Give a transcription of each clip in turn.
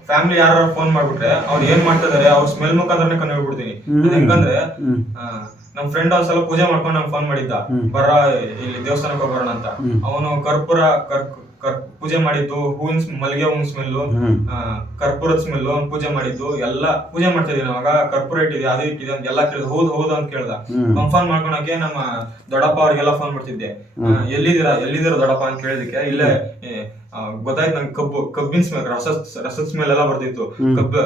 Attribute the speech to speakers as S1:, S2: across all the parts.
S1: Family ಯಾರು phone ಮಾಡ್ಬಿಟ್ರೆ ಅವ್ರು ಏನ್ ಮಾಡ್ತಾ ಇದಾರೆ ಅವ್ರ ಸ್ಮೆಲ್ ಮುಖಾಂತರನೇ ಕಂಡು ಹಿಡ್ಬಿಡ್ತೀನಿ ಬಿಡ್ತೀನಿ ಹೆಂಗಂದ್ರೆ ನಮ್ ಫ್ರೆಂಡ್ ಒಂದ್ಸಲ ಪೂಜೆ ಮಾಡ್ಕೊಂಡು ನಂಗೆ ಫೋನ್ ಮಾಡಿದ್ದ. ಬರ ಇಲ್ಲಿ ದೇವಸ್ಥಾನಕ್ಕೆ ಹೋಗೋಣ ಅಂತ ಅವನು ಕರ್ಪೂರ ಕರ್ಕ ಕರ್ ಪೂಜೆ ಮಾಡಿದ್ದು ಹೂವಿನ ಮಲ್ಲಿಗೆ ಹೂವಿನ ಸ್ಮೆಲ್ಲು ಕರ್ಪೂರದ ಸ್ಮೆಲ್ಲು ಪೂಜೆ ಮಾಡಿದ್ದು ಎಲ್ಲ ಪೂಜೆ ಮಾಡ್ತಾ ಇದೀನಿ ಅವಾಗ ಕರ್ಪೂರ ಇಟ್ಟಿದೆ ಅದು ಇಟ್ಟಿದೆ ಅಂತ ಎಲ್ಲ ಕೇಳಿದ ಹೌದು ಹೌದು ಅಂತ ಕೇಳ್ದ. ಕನ್ಫರ್ಮ್ ಮಾಡ್ಕೊಳಕ್ಕೆ ನಮ್ಮ ದೊಡ್ಡಪ್ಪ ಅವ್ರಿಗೆಲ್ಲ ಫೋನ್ ಮಾಡ್ತಿದ್ದೆ. ಎಲ್ಲಿದಿರ ಎಲ್ಲಿದ್ದೀರಾ ಎಲ್ಲಿದ್ದೀರಾ ದೊಡ್ಡಪ್ಪ ಅಂತ ಕೇಳಿದಕ್ಕೆ ಇಲ್ಲೇ ಗೊತ್ತಾಯ್ತು ನಂಗೆ ಕಬ್ಬು ಕಬ್ಬಿನ ಸ್ಮೆಲ್ ರಸ ರಸದ ಸ್ಮೆಲ್ ಎಲ್ಲ ಬರ್ತಿತ್ತು. ಕಬ್ಬು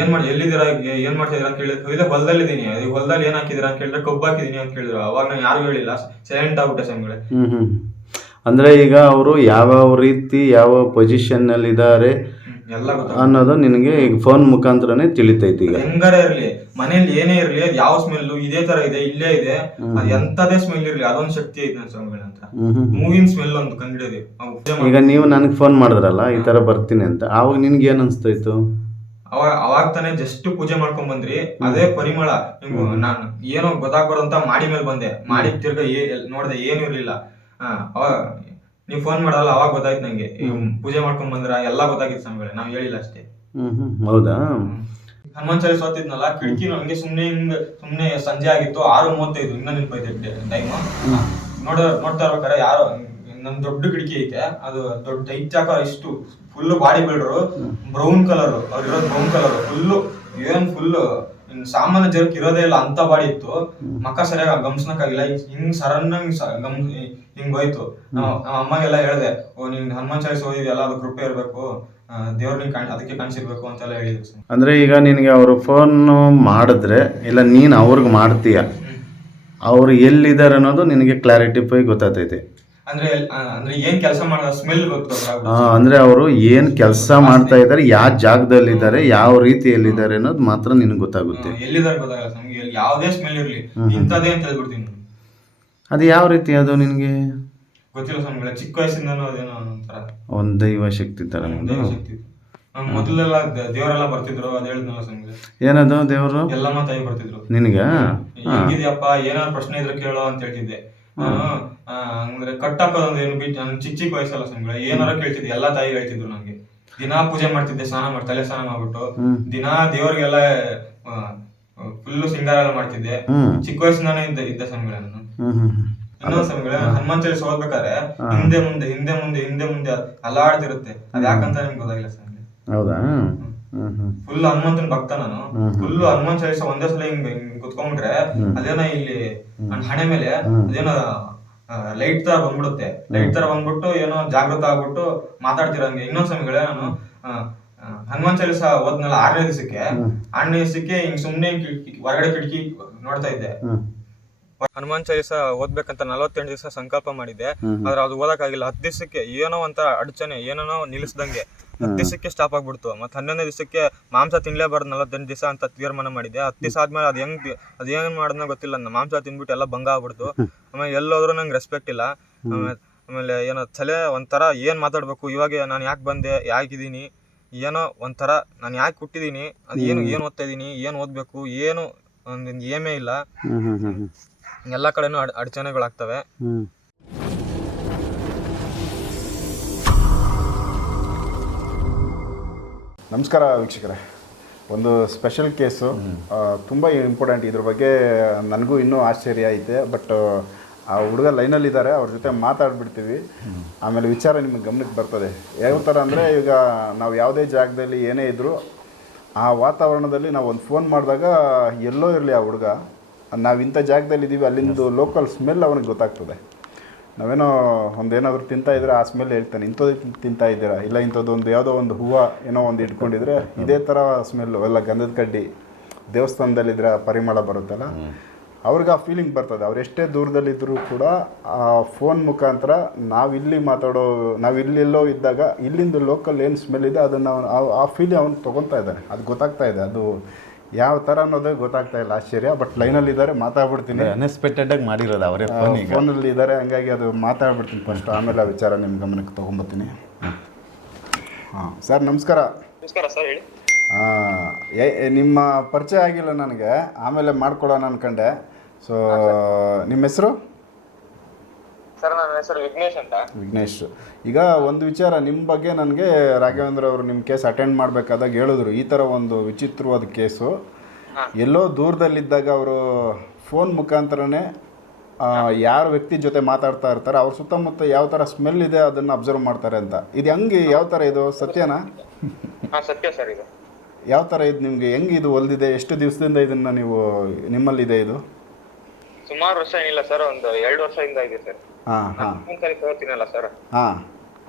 S1: ಏನ್ ಮಾಡಿ ಎಲ್ಲಿದ್ದೀರಾ ಏನ್ ಮಾಡ್ತಿದ್ದೀರಾ ಅಂತ ಕೇಳಿದ್ರು ಇಲ್ಲ ಹೊಲದಲ್ಲಿ ಇದೀನಿ ಹೊಲದಲ್ಲಿ ಏನ್ ಹಾಕಿದಿರಾ ಅಂತ ಕೇಳಿದ್ರೆ ಕಬ್ಬು ಹಾಕಿದೀನಿ ಅಂತ ಕೇಳಿದ್ರು. ಅವಾಗ ನಾನು ಯಾರು ಹೇಳಿಲ್ಲ ಸೈಲೆಂಟ್ ಆಗ್ಬಿಟ್ಟೆ
S2: ಹ್ಮ್. ಅಂದ್ರೆ ಈಗ ಅವರು ಯಾವ ರೀತಿ ಯಾವ ಪೊಸಿಷನ್ ಇದ್ದಾರೆ
S1: ಎಲ್ಲ
S2: ಅನ್ನೋದು ನಿನಗೆ ಈಗ ಫೋನ್ ಮುಖಾಂತರನೇ ತಿಳಿತೈತಿ ಈಗ.
S1: ಹೆಂಗಾರ ಇರ್ಲಿ ಮನೇಲಿ ಏನೇ ಇರ್ಲಿ ಅದ್ ಯಾವ ಸ್ಮೆಲ್ ಇದೇ ತರ ಇದೆ ಇಲ್ಲೇ ಇದೆ ಅದ್ ಎಂತದೇ ಸ್ಮೆಲ್ ಇರ್ಲಿ ಅದೊಂದ್ ಶಕ್ತಿ ಐತೆ ಸ್ವಾಮಿಗಳ ಅಂತ ಸ್ಮೆಲ್ ಒಂದು ಕಂಡಿಡಿದೆ
S2: ಈಗ ನೀವು ನನಗೆ ಫೋನ್ ಮಾಡಿದ್ರಲ್ಲ ಈ ತರ ಬರ್ತೀನಿ ಅಂತ ಅವಾಗ ನಿನ್ಗೆ ಏನ್ ಅನ್ಸ್ತಾಯ್ತು?
S1: ಅವಾಗ ಅವಾಗ ತಾನೇ ಜಸ್ಟ್ ಪೂಜೆ ಮಾಡ್ಕೊಂಡ್ ಬಂದ್ರಿ ಅದೇ ಪರಿಮಳ. ನಾನು ಏನೋ ಗೊತ್ತಾಗ್ಬಾರ್ದಂತ ಮಾಡಿ ಮೇಲೆ ಬಂದೆ. ಮಾಡಿ ತಿರ್ಗ ಏ ಎಲ್- ನೋಡ್ದೆ ಏನು ಇರ್ಲಿಲ್ಲ. ಹಾ ಅವಾಗ ನೀವ್ ಫೋನ್ ಮಾಡಲ್ಲ ಅವಾಗ ಗೊತ್ತಾಯ್ತು ನಂಗೆ. ಪೂಜೆ ಮಾಡ್ಕೊಂಡ್ ಬಂದ್ರ ಎಲ್ಲಾ ಗೊತ್ತಾಗಿತ್ತು ಸ್ವಾಮಿಗಳೇ ನಾವ್ ಹೇಳಿಲ್ಲ ಅಷ್ಟೇ.
S2: ಹ್ಮ್ ಹ್ಮ್ ಹೌದಾ?
S1: ಹನುಮಾನ್ ಚಾಲಿಸ್ ಓದ್ತಿದ್ನಲ್ಲ ಕಿಟಕಿ ಹಂಗೆ ಸುಮ್ನೆ ಹಿಂಗ್ ಸುಮ್ನೆ ಸಂಜೆ ಆಗಿತ್ತು ಆರು ಮೂವತ್ತೈದು ಇನ್ನೂ ನೆನಪೈತೆ ಟೈಮ್ ನೋಡ ನೋಡ್ತಾ ಇರ್ಬೇಕಾರೆ ಯಾರೋ ನಮ್ ದೊಡ್ಡ ಕಿಟಕಿ ಐತೆ ಅದು ದೊಡ್ಡ ಐಚಾಕ ಇಷ್ಟು full body builder brown colour ಅವ್ರು ಇರೋದು ಬ್ರೌನ್ ಕಲರ್ ಫುಲ್ ಏನ್ ಫುಲ್ ಸಾಮಾನ್ಯ ಜನಕ್ಕೆ ಇರೋದೇ ಇಲ್ಲ ಅಂತ ಬಾಡಿ ಇತ್ತು. ಮಕ್ಕ ಸರಿಯಾಗಿ ಗಮನಿಸ್ನಕ್ಕಾಗಿಲ್ಲ ಹಿಂಗ್ ಸಡನ್ ಗಮ್ ಹಿಂಗ್ ಹೋಯ್ತು. ನಮ್ಮ ಅಮ್ಮಗೆಲ್ಲ ಹೇಳ್ದೆ ಓ ನಿಂಗ್ ಹನುಮಾನ್ ಚಾಲಿಸ್ ಎಲ್ಲ ಅದು ಕೃಪೆ ಇರಬೇಕು. ದೇವ್ರ ಕಾಣ್ ಅದಕ್ಕೆ ಕಾಣಿಸಿರ್ಬೇಕು ಅಂತೆಲ್ಲ ಹೇಳಿದ್ರು.
S2: ಅಂದ್ರೆ ಈಗ ನಿನಗೆ ಅವರು ಫೋನ್ ಮಾಡಿದ್ರೆ ಇಲ್ಲ ನೀನು ಅವ್ರಿಗೆ ಮಾಡ್ತೀಯ? ಅವ್ರು ಎಲ್ಲಿದ್ದಾರೆ ಅನ್ನೋದು ನಿನಗೆ ಕ್ಲಾರಿಟಿ ಪೈ ಗೊತ್ತಾಗ್ತೈತೆ.
S1: ಅಂದ್ರೆ ಅವರು ಅಂದ್ರೆ ಏನ್ ಕೆಲಸ ಮಾಡೋ ಸ್ಮೆಲ್ ಗೊತ್ತು
S2: ಆ, ಅಂದ್ರೆ ಅವರು ಏನು ಕೆಲಸ ಮಾಡ್ತಾ ಇದ್ದಾರೆ ಯಾವ ಜಾಗದಲ್ಲಿದ್ದಾರೆ ಯಾವ ರೀತಿಯಲ್ಲಿದ್ದಾರೆ ಅನ್ನೋದು ಮಾತ್ರ ನಿನಗೆ ಗೊತ್ತಾಗುತ್ತೆ.
S1: ಯಾವ್ದೇ ಸ್ಮೆಲ್ ಇರ್ಲಿ. ಇಂಥದೇ ಅಂತ ಹೇಳ್ಬಿಡ್ತೀನಿ
S2: ಅದು ಯಾವ ರೀತಿ ಅದು ನಿನಗೆ?
S1: ಗೊತ್ತಿಲ್ಲ ಸ್ವಾಮಿಗಳ ಚಿಕ್ಕ ವಯಸ್ಸಿಂದನೂ ಅದೇನೋ ಒಂಥರ.
S2: ಒಂದು ದೈವ ಶಕ್ತಿ ತರ
S1: ದೈವ ಶಕ್ತಿ. ಮೊದಲೆಲ್ಲ ದೇವರೆಲ್ಲ ಬರ್ತಿದ್ರು ಅದ್ ಹೇಳಿದ್ನಲ್ಲ ಸ್ವಾಮಿಗಳ
S2: ಏನದು ದೇವರು?
S1: ಎಲ್ಲಮ್ಮ ತಾಯಿ ಬರ್ತಿದ್ರು.
S2: ನಿನಗ?
S1: ಹೆಂಗಿದ್ಯಪ್ಪ ಏನಾದ್ರು ಪ್ರಶ್ನೆ ಇದ್ರೆ ಕೇಳೋ ಅಂತ ಹೇಳ್ತಿದ್ದೆ. ಅಂದ್ರೆ ಕಟ್ ಹಾಕೋದೊಂದು ಏನು ಬಿಟ್ಟು ನಾನು ಚಿಕ್ಕ ಚಿಕ್ಕ ವಯಸ್ಸಲ್ಲ ಸ್ವಾಮಿಗಳ ಏನಾರ ಕೇಳ್ತಿದ್ದೆ ಎಲ್ಲಾ ತಾಯಿ ಹೇಳ್ತಿದ್ರು ನಂಗೆ. ದಿನಾ ಪೂಜೆ ಮಾಡ್ತಿದ್ದೆ ಸ್ನಾನ ಮಾಡಿ ತಲೆ ಸ್ನಾನ ಮಾಡ್ಬಿಟ್ಟು. ದಿನಾ ದೇವ್ರಿಗೆಲ್ಲ ಫುಲ್ ಸಿಂಗಾರ ಎಲ್ಲ ಮಾಡ್ತಿದ್ದೆ. ಚಿಕ್ಕ ವಯಸ್ಸಿನಾನೇ ಇದ್ದ ಇದ್ದ ಸ್ವಾಮಿಗಳ ನಾನು. ಇನ್ನೊಂದ್ ಸ್ವಾಮಿಗಳ ಹನುಮಾನ್ ಚಳಿ ಓದ್ಬೇಕಾದ್ರೆ ಹಿಂದೆ ಮುಂದೆ ಹಿಂದೆ ಮುಂದೆ ಹಿಂದೆ ಮುಂದೆ ಅಲ್ಲಾಡ್ತಿರುತ್ತೆ. ಅದ್ ಯಾಕಂತ ನಿಮ್ಗೆ ಗೊತ್ತಾಗಿಲ್ಲ ಸ್ವಾಮಿ
S2: ಹೌದಾ?
S1: ಫುಲ್ ಹನುಮಂತನ ಭಕ್ತ ನಾನು. ಫುಲ್ ಹನುಮಾನ್ ಚಾಲಿಸ ಒಂದೇ ಸಲ ಹಿಂಗ್ ಹಿಂಗ್ ಕುತ್ಕೊಂಡ್ಬಿಟ್ರೆ ಅದೇನೋ ಇಲ್ಲಿ ನನ್ನ ಹಣೆ ಮೇಲೆ ಅದೇನೋ ಲೈಟ್ ತರ ಬಂದ್ಬಿಡುತ್ತೆ. ಲೈಟ್ ತರ ಬಂದ್ಬಿಟ್ಟು ಏನೋ ಜಾಗೃತ ಆಗ್ಬಿಟ್ಟು ಮಾತಾಡ್ತಿರಂಗೆ ಇನ್ನೊಂದ್ ಸಮಯಗಳ ನಾನು ಹನುಮಾನ್ ಚಾಲಿಸ ಓದ್ನಲ್ಲ ಆರನೇ ದಿವಸಕ್ಕೆ ಆರನೇ ದಿವಸಕ್ಕೆ ಹಿಂಗ್ ಸುಮ್ನೆ ಕಿಟಕಿ ಹೊರಗಡೆ ಕಿಟಕಿ ನೋಡ್ತಾ ಇದ್ದೆ. ಹನುಮಾನ್ ಚಾಲಿಸ ಓದ್ಬೇಕಂತ ನಲವತ್ತೆಂಟು ದಿವಸ ಸಂಕಲ್ಪ ಮಾಡಿದ್ದೆ. ಆದ್ರೆ ಅದು ಓದಕ್ಕಾಗಿಲ್ಲ. ಹತ್ತು ದಿವಸಕ್ಕೆ ಏನೋ ಅಂತ ಅಡಚಣೆ ಏನೋ ನಿಲ್ಲಿಸ್ದಂಗೆ. ಹತ್ತು ದಿವಸಕ್ಕೆ ಸ್ಟಾಪ್ ಆಗ್ಬಿಡ್ತು. ಮತ್ತೆ ಹನ್ನೊಂದನೇ ದಿವಸಕ್ಕೆ ಮಾಂಸ ತಿನ್ಲೇಬಾರ್ದು ನಲವತ್ತೆಂಟು ದಿವಸ ಅಂತ ತೀರ್ಮಾನ ಮಾಡಿದೆ. ಹತ್ತು ದಿವಸ ಆದ್ಮೇಲೆ ಅದು ಹೆಂಗ್ ಅದು ಏನ್ ಮಾಡೋದನ್ನ ಗೊತ್ತಿಲ್ಲ. ನಾನು ಮಾಂಸ ತಿನ್ಬಿಟ್ಟು ಎಲ್ಲ ಭಂಗ ಆಗ್ಬಿಡ್ತು. ಆಮೇಲೆ ಎಲ್ಲೋದ್ರೂ ನಂಗೆ ರೆಸ್ಪೆಕ್ಟ್ ಇಲ್ಲ. ಆಮೇಲೆ ಏನೋ ತಲೆ ಒಂಥರ ಏನ್ ಮಾತಾಡ್ಬೇಕು? ಇವಾಗ ನಾನು ಯಾಕೆ ಬಂದೆ? ಯಾಕಿದ್ದೀನಿ ಏನೋ ಒಂಥರ ನಾನು ಯಾಕೆ ಹುಟ್ಟಿದೀನಿ? ಅದು ಏನು ಏನು ಓದ್ತಾ ಇದೀನಿ? ಏನು ಓದ್ಬೇಕು? ಏನು ಒಂದ್ ಏಮೇ ಇಲ್ಲ. ಎಲ್ಲಾ ಕಡೆನೂ ಅಡ್ ಅಡಚಣೆಗಳಾಗ್ತವೆ.
S3: ನಮಸ್ಕಾರ ವೀಕ್ಷಕರೇ. ಒಂದು ಸ್ಪೆಷಲ್ ಕೇಸು ತುಂಬ ಇಂಪಾರ್ಟೆಂಟ್ ಇದ್ರ ಬಗ್ಗೆ ನನಗೂ ಇನ್ನೂ ಆಶ್ಚರ್ಯ ಐತೆ ಬಟ್ ಆ ಹುಡುಗ ಲೈನಲ್ಲಿದ್ದಾರೆ ಅವ್ರ ಜೊತೆ ಮಾತಾಡ್ಬಿಡ್ತೀವಿ. ಆಮೇಲೆ ವಿಚಾರ ನಿಮಗೆ ಗಮನಕ್ಕೆ ಬರ್ತದೆ. ಯಾವ ಥರ ಅಂದರೆ ಈಗ ನಾವು ಯಾವುದೇ ಜಾಗದಲ್ಲಿ ಏನೇ ಇದ್ದರೂ ಆ ವಾತಾವರಣದಲ್ಲಿ ನಾವು ಒಂದು ಫೋನ್ ಮಾಡಿದಾಗ ಎಲ್ಲೋ ಇರಲಿ ಆ ಹುಡುಗ. ನಾವು ಇಂಥ ಜಾಗದಲ್ಲಿ ಇದ್ದೀವಿ ಅಲ್ಲಿಂದು ಲೋಕಲ್ ಸ್ಮೆಲ್ ಅವನಿಗೆ ಗೊತ್ತಾಗ್ತದೆ. ನಾವೇನೋ ಒಂದೇನಾದರೂ ತಿಂತಾ ಇದ್ರೆ ಆ ಸ್ಮೆಲ್ ಹೇಳ್ತಾನೆ. ಇಂಥದ್ದು ತಿಂತಾ ಇದ್ದೀರಾ? ಇಲ್ಲ ಇಂಥದ್ದೊಂದು ಯಾವುದೋ ಒಂದು ಹೂವು ಏನೋ ಒಂದು ಇಟ್ಕೊಂಡಿದ್ರೆ ಇದೇ ಥರ ಸ್ಮೆಲ್ಲು ಎಲ್ಲ ಗಂಧದ ಕಡ್ಡಿ ದೇವಸ್ಥಾನದಲ್ಲಿದ್ರೆ ಆ ಪರಿಮಳ ಬರುತ್ತಲ್ಲ? ಅವ್ರಿಗೆ ಆ ಫೀಲಿಂಗ್ ಬರ್ತದೆ. ಅವ್ರು ಎಷ್ಟೇ ದೂರದಲ್ಲಿದ್ದರೂ ಕೂಡ ಆ ಫೋನ್ ಮುಖಾಂತರ ನಾವಿಲ್ಲಿ ಮಾತಾಡೋ ನಾವು ಇಲ್ಲೆಲ್ಲೋ ಇದ್ದಾಗ ಇಲ್ಲಿಂದ ಲೋಕಲ್ ಏನು ಸ್ಮೆಲ್ ಇದೆ ಅದನ್ನು ಅವನು ಆ- ಫೀಲಿಂಗ್ ಫೀಲ್ ಅವ್ನು ತೊಗೊತಾ ಇದ್ದಾನೆ. ಅದು ಗೊತ್ತಾಗ್ತಾ ಇದೆ. ಅದು ಯಾವ ಥರ ಅನ್ನೋದು ಗೊತ್ತಾಗ್ತಾ ಇಲ್ಲ. ಆಶ್ಚರ್ಯ ಬಟ್ ಲೈನಲ್ಲಿದ್ದಾರೆ ಮಾತಾಡ್ಬಿಡ್ತೀನಿ.
S2: ಅನ್ಎಕ್ಸ್ಪೆಕ್ಟೆಡ್ ಆಗಿ ಮಾಡಿರೋದು ಅವರೇ ಫೋನ್ ಈಗ.
S3: ಫೋನಲ್ಲಿ ಇದ್ದಾರೆ ಹಂಗಾಗಿ ಅದು ಮಾತಾಡ್ಬಿಡ್ತೀನಿ ಫಸ್ಟ್ ಆಮೇಲೆ ಆ ವಿಚಾರ ನಿಮ್ಮ ಗಮನಕ್ಕೆ ತೊಗೊಂಬರ್ತೀನಿ ಹಾಂ ಸರ್ ನಮಸ್ಕಾರ.
S1: ನಮಸ್ಕಾರ ಸರ್ ಹೇಳಿ.
S3: ಆ, ಏ- ಏ, ನಿಮ್ಮ ಪರಿಚಯ ಆಗಿಲ್ಲ ನನಗೆ. ಆಮೇಲೆ ಮಾಡ್ಕೊಳ್ಳೋಣ ಅನ್ಕೊಂಡೆ. ಸೊ ನಿಮ್ಮ ಹೆಸರು?
S1: ಸರ್ ನನ್ನ ಹೆಸರು ವಿಘ್ನೇಶ್ ಅಂತ.
S3: ವಿಘ್ನೇಶ್. ಈಗ ಒಂದು ವಿಚಾರ ನಿಮ್ಮ ಬಗ್ಗೆ ನನಗೆ ರಾಘವೇಂದ್ರ ಅವರು ನಿಮ್ಮ ಕೇಸ್ ಅಟೆಂಡ್ ಮಾಡಬೇಕಾದಾಗ ಹೇಳಿದ್ರು. ಈ ಥರ ಒಂದು ವಿಚಿತ್ರವಾದ ಕೇಸು. ಎಲ್ಲೋ ದೂರದಲ್ಲಿದ್ದಾಗ ಅವರು ಫೋನ್ ಮುಖಾಂತರನೇ ಯಾರ ವ್ಯಕ್ತಿ ಜೊತೆ ಮಾತಾಡ್ತಾ ಇರ್ತಾರೆ ಅವ್ರ ಸುತ್ತಮುತ್ತ ಯಾವ ಥರ ಸ್ಮೆಲ್ ಇದೆ ಅದನ್ನು ಅಬ್ಸರ್ವ್ ಮಾಡ್ತಾರೆ ಅಂತ. ಇದು ಹಂಗೆ ಯಾವ ಥರ ಇದು? ಸತ್ಯನಾ?
S1: ಸತ್ಯ ಸರ್ ಇದು.
S3: ಯಾವ ಥರ ಇದು ನಿಮಗೆ? ಹೆಂಗೆ ಇದು ಹೊಲ್ದಿದೆ? ಎಷ್ಟು ದಿವಸದಿಂದ ಇದನ್ನು ನೀವು ನಿಮ್ಮಲ್ಲಿದೆ ಇದು?
S1: ಸುಮಾರು ವರ್ಷ ಏನಿಲ್ಲ ಸರ್ ಒಂದು ಎರಡು ವರ್ಷದಿಂದ ಇದೆ ಸರ್.
S3: ಹಾಂ ಹಾಂ.
S1: ಒಂದ್ಸರಿ ತಗೋತೀನಲ್ಲ ಸರ್
S3: ಹಾಂ.